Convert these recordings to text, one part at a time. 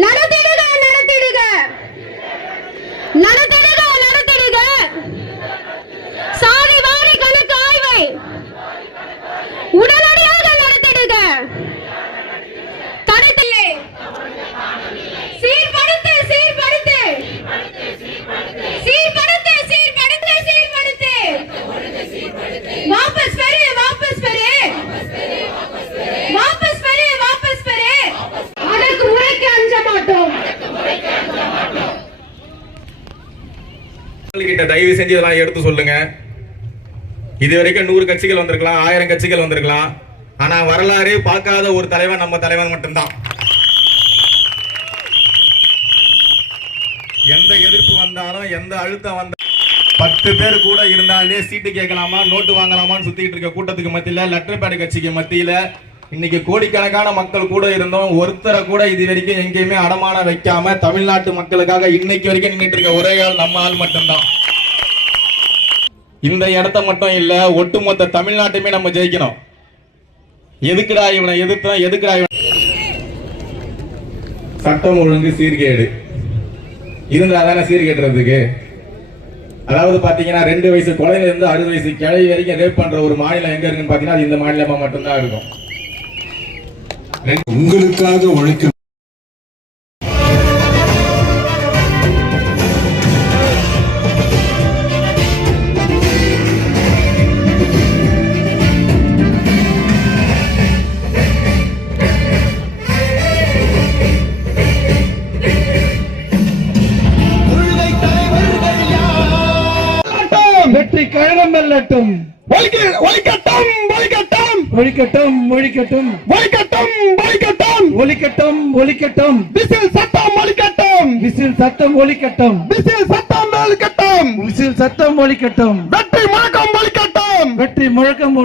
நடத்திடுக நடத்திடுக நடத்திடுக நடத்திடுக சாதி வாரி கணக்கு ஆய்வை உடனடியாக நடத்திடுக. தடுத்தில்லை சீர்படுத்து சீர்படுத்து சீர்படுத்து சீர்படுத்து சீர்படுத்து வாபஸ் பெறு வாபஸ் பெறு வாபஸ் பெறு வாபஸ் பெறு. அடக்குமுறைக்கு அஞ்ச மாட்டோம். கிட்ட தயவு செஞ்சு இதெல்லாம் எடுத்து சொல்லுங்க. இதுவரைக்கும் 100 கட்சிகள் வந்திருக்கலாம், 1000 கட்சிகள் வந்திருக்கலாம். ஆனா வரலாறு பார்க்காத ஒரு தலைவன் நம்ம தலைவன் மட்டும்தான். எந்த எதிர்ப்பு வந்தாலும், எந்த அழுத்தம் வந்தாலும் 10 பேர் கூட இருந்தாலே சீட்டு கேட்கலாமா, நோட்டு வாங்கலாமான்னு சுத்திட்டு இருக்க கூட்டத்துக்கு மத்தியில, லெட்டர் பேட் கட்சிக்கு மத்தியில இன்னைக்கு கோடிக்கணக்கான மக்கள் கூட இருந்தோம். ஒருத்தரை கூட இது வரைக்கும் எங்கேயுமே அடமான வைக்காம தமிழ்நாட்டு மக்களுக்காக இன்னைக்கு வரைக்கும் நின்றுட்டு இருக்க ஒரே ஆள் நம்ம ஆள் மட்டும்தான். இந்த இடத்த மட்டும் இல்ல, ஒட்டுமொத்த தமிழ்நாட்டுமே நம்ம ஜெயிக்கணும். எதுக்குடா இவனை எதிர்த்தோம், எதுக்குடா இவன் சட்டம் ஒழுங்கு சீர்கேடு இருந்தாதானே சீர்கேட்டுறதுக்கு. அதாவது பாத்தீங்கன்னா 2 வயசு குழந்தைல இருந்து 60 வயசு கிழவி வரைக்கும் ரேப் பண்ற ஒரு மாநிலம் எங்க இருக்குன்னு பாத்தீங்கன்னா அது இந்த மாநிலமா மட்டும்தான் இருக்கும். உங்களுக்காக உழைக்க வெற்றி கழகம் வெல்லட்டும். ஒழிக்கட்டும் ஒழிக்கட்டும் ஒழிக்கட்டும் ஒழிக்கட்டும் ஒழிக்கட்டும் ஒழிக்கட்டும் ஒழிக்கட்டும் ஒழிக்கட்டும். விசில் சத்தம் ஒழிக்கட்டும். விசில் சத்தம் ஒழிக்கட்டும். விசில் சத்தம் ஒழிக்கட்டும். விசில் சத்தம் ஒழிக்கட்டும். வெற்றி முழக்கம் ஒழிக்கட்டும். வெற்றி முழக்கம்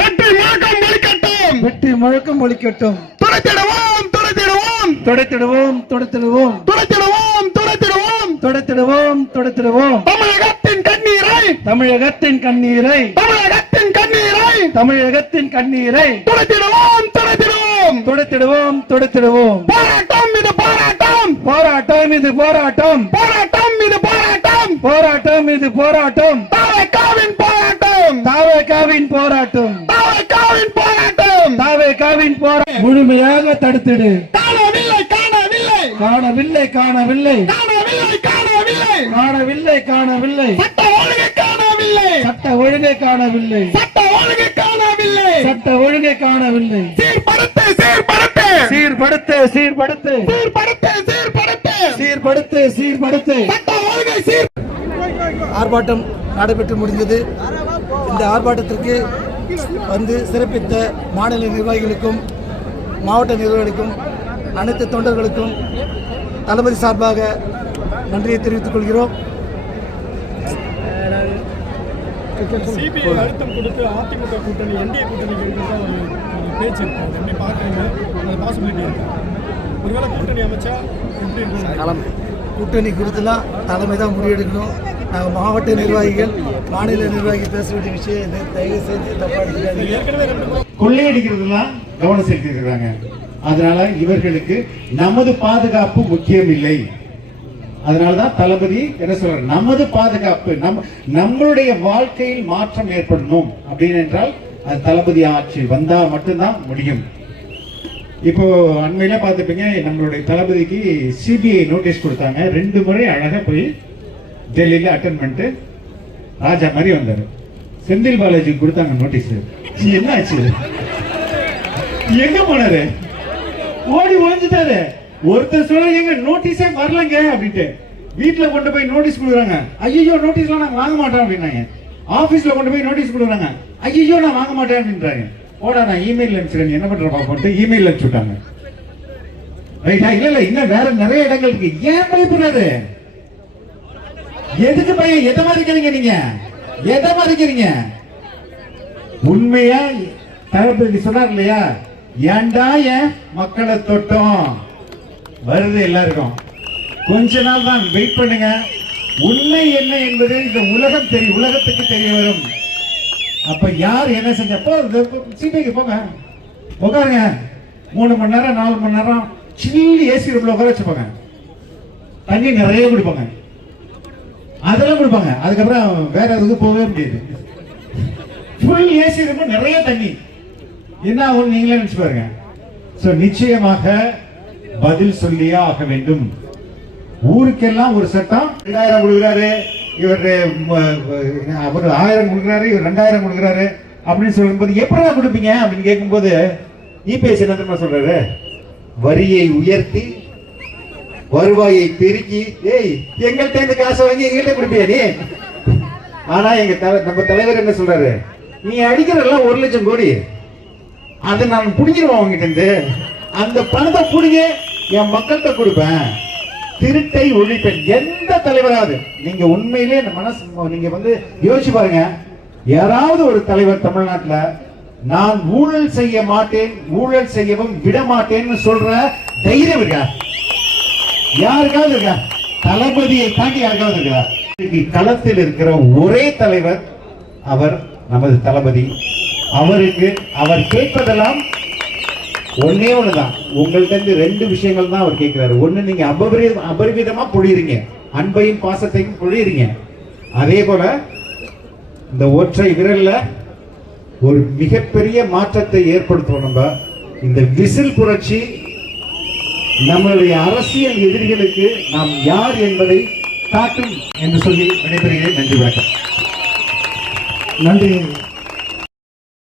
வெற்றி முழக்கம் ஒழிக்கட்டும். வெற்றி முழக்கம் ஒழிக்கட்டும். துடைத்திடுவோம் துடைத்திடுவோம் துடைத்திடுவோம் துடைத்திடுவோம் துடைத்திடுவோம் துடைத்திடுவோம் துடைத்திடுவோம் துடைத்திடுவோம். தமிழகத்தின் கண்ணீரை தமிழகத்தின் கண்ணீரை தமிழகத்தின் கண்ணீரை தமிழகத்தின் கண்ணீரை துடைத்திடுவோம் துடைத்திடுவோம் துடைத்திடுவோம் துடைத்திடுவோம். போராட்டம் இது போராட்டம். போராட்டம் இது போராட்டம். போராட்டம் இது போராட்டம். போராட்டம் இது போராட்டம். தாவேகாவின் போராட்டம். தாவேகாவின் போராட்டம். தாவேகாவின் போராட்டம். தாவேகாவின் போராட்டம் முழுமையாக தடுத்திடு. காணவில்லை காணவில்லை காணவில்லை காணவில்லை காணவில்லை காணவில்லை காணவில்லை காணவில்லை. சட்ட ஒழுங்கை காணவில்லை. சட்ட ஒழுங்கை காணவில்லை. சட்ட ஒழுங்கை காணவில்லை. சட்ட ஒழுங்கை காணவில்லை. சீர்படுத்து சீர்படுத்து சீர்படுத்து சீர்படுத்து சீர்படுத்து சீர்படுத்து சீர்படுத்து சீர்படுத்து. சட்ட ஒழுங்கை சீர். ஆர்ப்பாட்டம் நடைபெற்று முடிந்தது. இந்த ஆர்ப்பாட்டத்திற்கு வந்து சிறப்பித்த மாநில நிர்வாகிகளுக்கும் மாவட்ட நிர்வாகிகளுக்கும் அனைத்து தொண்டர்களுக்கும் தளபதி சார்பாக நன்றியை தெரிவித்துக் கொள்கிறோம். சிபிஐ அழுத்தம் கொடுத்து அதிமுக கூட்டணி என்டிஏ கூட்டணி பேச்சு எப்படி பார்க்குறீங்க? அந்த பாசிபிலிட்டி இருக்கு. ஒருவேளை கூட்டணி அமைச்சா எப்படி இருக்கும்? கூட்டணி குறித்துலாம் தலைமை தான் முடிவெடுக்கணும். நாங்கள் மாவட்ட நிர்வாகிகள் மாநில நிர்வாகி பேச வேண்டிய விஷயம் தயவு செய்து தப்பா எடுத்துக்காதீங்க. கொள்ளையடிக்கிறதுலாம் கவனம் செலுத்திருக்கிறாங்க. அதனால இவர்களுக்கு நமது பாதுகாப்பு முக்கியம் இல்லை. அதனாலதான் தளபதி என்ன சொல்ற, நமது பாதுகாப்பு நம்மளுடைய வாழ்க்கையில் மாற்றம் ஏற்படணும் அப்படின்னு என்றால் அது தளபதி ஆட்சி வந்தா மட்டும்தான் முடியும். இப்போ அண்மையில பார்த்துப்பீங்க, நம்மளுடைய தளபதிக்கு சிபிஐ நோட்டீஸ் கொடுத்தாங்க. 2 முறை அழகா போய் டெல்லியில அட்டன் பண்ணிட்டு ராஜா மாதிரி வந்தாரு. செந்தில் பாலாஜி கொடுத்தாங்க நோட்டீஸ். என்ன ஆச்சு, எங்க போனாரு? ஓடி ஒழிஞ்சிட்டாரு. ஒருத்தர் சொல்லுங்க நோட்டீஸே வரலங்க அப்படின்ட்டு வீட்டுல கொண்டு போய் நோட்டீஸ் கொடுக்குறாங்க. ஐயோ நோட்டீஸ்லாம் நாங்க வாங்க மாட்டோம் அப்படின்னாங்க. ஆபீஸ்ல கொண்டு போய் நோட்டீஸ் கொடுக்குறாங்க. ஐயோ நான் வாங்க மாட்டேன் அப்படின்றாங்க. போடா நான் இமெயில் அனுப்பிச்சிருக்கேன், என்ன பண்ற பாப்போட்டு இமெயில் அனுப்பிச்சுட்டாங்க. ரைட்டா? இல்ல இல்ல இன்னும் வேற நிறைய இடங்கள் இருக்கு. ஏன் பயப்படுறாரு? எதுக்கு பையன்? எதை மதிக்கிறீங்க நீங்க? எதை மதிக்கிறீங்க? உண்மையா தளபதி சொன்னார் இல்லையா, ஏண்டா ஏன் மக்களை தொட்டோம் வருது எல்லாருக்கும். கொஞ்ச நாள் தான் வெயிட் பண்ணுங்க. உண்மை என்ன என்பது இந்த உலகம் தெரியும், உலகத்துக்கு தெரிய வரும். அப்ப யார் என்ன செஞ்சப்போ சிபிஐக்கு போங்க, உட்காருங்க. 3 மணி நேரம் 4 மணி நேரம் சில்லு ஏசி ரூம்ல உட்கார வச்சுப்பாங்க, தண்ணி நிறைய குடிப்பாங்க, அதெல்லாம் கொடுப்பாங்க. அதுக்கப்புறம் வேற எதுக்கு போகவே முடியாது. ஃபுல் ஏசி ரூம், நிறைய தண்ணி, என்ன ஆகும் நீங்களே நினைச்சு பாருங்க. சோ நிச்சயமாக பதில் சொல்லியே ஆக வேண்டும். ஊருக்கெல்லாம் ஒரு சட்டம் 2000 கொடுக்குறாரு, இவர் அவர் 1000 கொடுக்குறாரு, இவர் 2000 கொடுக்குறாரு அப்படின்னு சொல்லும்போது எப்படா கொடுப்பீங்க அப்படின்னு கேட்கும்போது இபிஎஸ் என்ன தெரியுமா சொல்றாரு? வரியை உயர்த்தி வருவாயை பெருக்கி, ஏய் எங்கள்கிட்ட இந்த காசை வாங்கி எங்கள்கிட்ட கொடுப்பியா நீ? ஆனா நம்ம தலைவர் என்ன சொல்றாரு? நீ அடிக்கிறதெல்லாம் 1 லட்சம் கோடி, அதை நான் புடிஞ்சிருவேன் அவங்ககிட்ட இருந்து, அந்த பணத்தை புடிங்க என் மக்கள்கிட்ட கொடுப்பேன், திருட்டை ஒழிப்பேன். எந்த தலைவராவது நீங்க உண்மையிலே மனசு நீங்க யோசிச்சு பாருங்க, யாராவது ஒரு தலைவர் தமிழ்நாட்டுல நான் ஊழல் செய்ய மாட்டேன், ஊழல் செய்யவும் விட மாட்டேன்னு சொல்ற தைரியம் இருக்கா? யாருக்காவது இருக்கா? தளபதியை தாண்டி யாருக்காவது இருக்கா? களத்தில் இருக்கிற ஒரே தலைவர் அவர் நமது தளபதி. அவருக்கு அவர் கேட்பதெல்லாம் ஒன்னே ஒண்ணுதான். உங்கள்ட்ட இருந்து 2 விஷயங்கள் தான் அவர் கேட்கிறாரு. ஒண்ணு, நீங்க அபரிவிதமா பொழியறீங்க, அன்பையும் பாசத்தையும் பொழியறீங்க. அதே போல இந்த ஒற்றை விரல்ல ஒரு மிகப்பெரிய மாற்றத்தை ஏற்படுத்துவோம். நம்ம இந்த விசில் புரட்சி நம்மளுடைய அரசியல் எதிரிகளுக்கு நாம் யார் என்பதை காட்டும் என்று சொல்லி விடைபெறுகிறேன். நன்றி, வணக்கம். நன்றி.